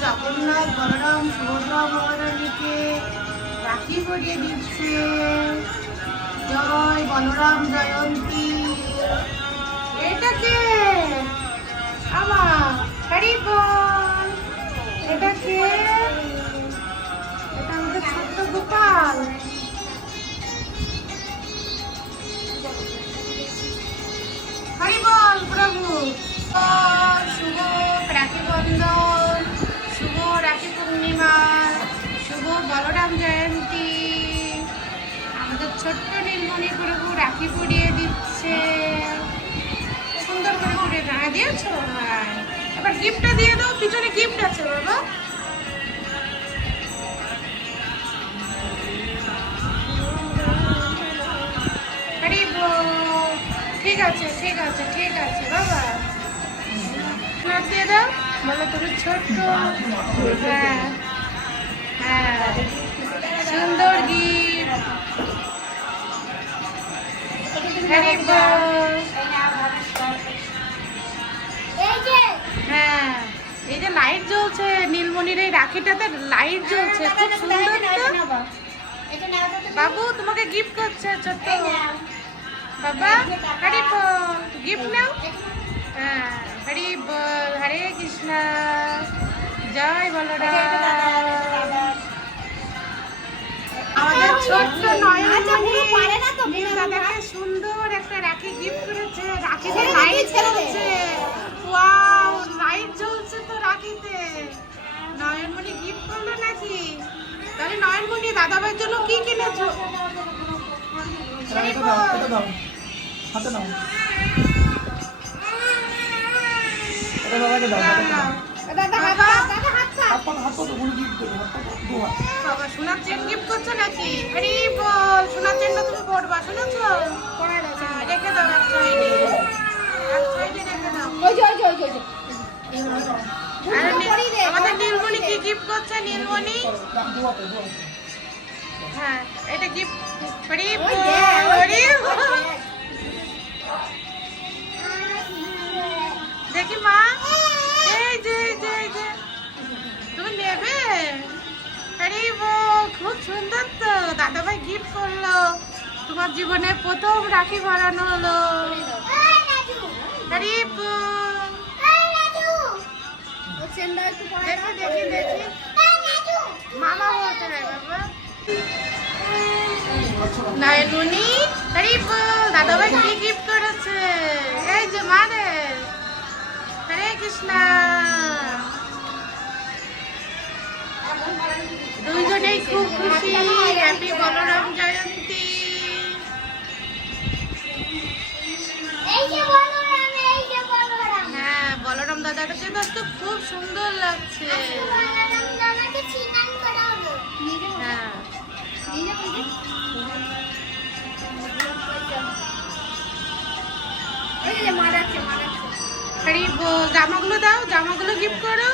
জগন্নাথ বলরাম, সুভদ্রা মহারানীকে রাখি পরিয়ে দিচ্ছে। জয় বলরাম জয়ন্তী। এটা কে আমার হরি বল। এটা কে এটা আমাদের ছোট্ট গোপাল। হরি বল, প্রভু। বলরাম জয়ন্তী। আমাদের ছোট্ট নীলমণি প্রভু রাখি পরিয়ে দিচ্ছে। সুন্দর করে পরিয়ে দাঁড়া দিয়েছ? হ্যাঁ। এবার গিফটটা দিয়ে দাও পিছনে গিফট আছে বাবা। ঠিক আছে ঠিক আছে ঠিক আছে বাবা। দিয়ে দাও। বলো তুমি ছোট্ট। হ্যাঁ। সুন্দর গিফট হ্যাঁ এই যে লাইট জ্বলছে নীলমণির এই রাখিটাতে লাইট জ্বলছে খুব সুন্দর বাবু তোমাকে গিফট করছে ছোট্ট। বাবা হরি বল। গিফট নাও? হ্যাঁ হরি বল হরে কৃষ্ণ। জয় বলরাম। ছোট্ট নয়নমণি নীল দাদাকে সুন্দর একটা রাখি গিফট করেছে রাখিতে লাইট জ্বলছে। ওয়াও লাইট জ্বলছে তো রাখিতে। নয়নমণি গিফট করল নাকি? তাহলে নয়নমণি দাদাভাইয়ের জন্য কি কিনেছো? হাতে নাও দাদাকে দাও বাবা সোনার চেন গিফট করছ নাকি? আরে বল সোনার চেনটা তুমি পড়বা শুনেছো হ্যাঁ, রেখে দাও এক সাইডে এক সাইডে রেখে দাও। আর নীল- আমাদের নীলমণি কি গিফট করছে নীলমণি? হ্যাঁ এটা গিফট খুব সুন্দর তো। দাদাভাই গিফট করল। তোমার জীবনে প্রথম রাখি বানানো হলো। মামা হয় বাবা। কি গিফট করেছে? এই যে মারে। হরে কৃষ্ণ। সুন্দর লাগছে। হ্যাঁ জামাগুলো দাও জামাগুলো গিফট করো।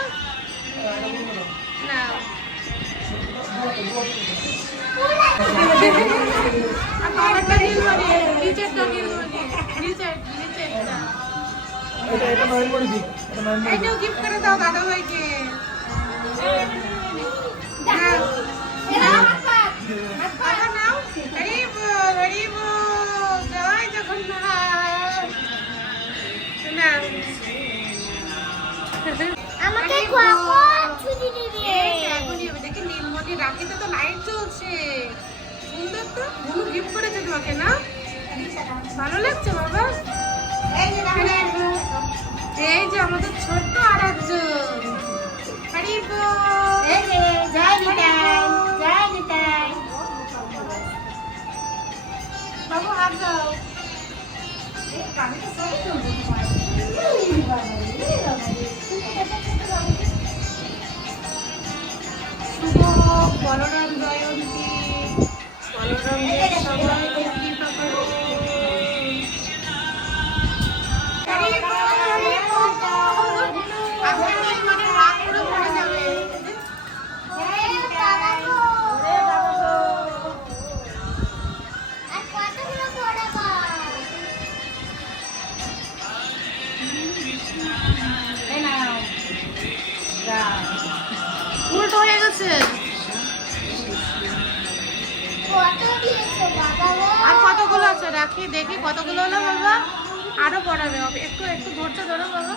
না নিচেরটা নীলমণি তোমাকে না? ভালো লাগছে বাবা? এই যে আমাদের ছোট্ট আর একজন শুভ বলরাম জয়ন্তী। বলরাম সবাই উল্টো হয়ে গেছে। আর কতগুলো আছে? রাখি, দেখি কতগুলো হলো বাবা আরও পড়াবে। একটু একটু ধরতে ধরো বাবা।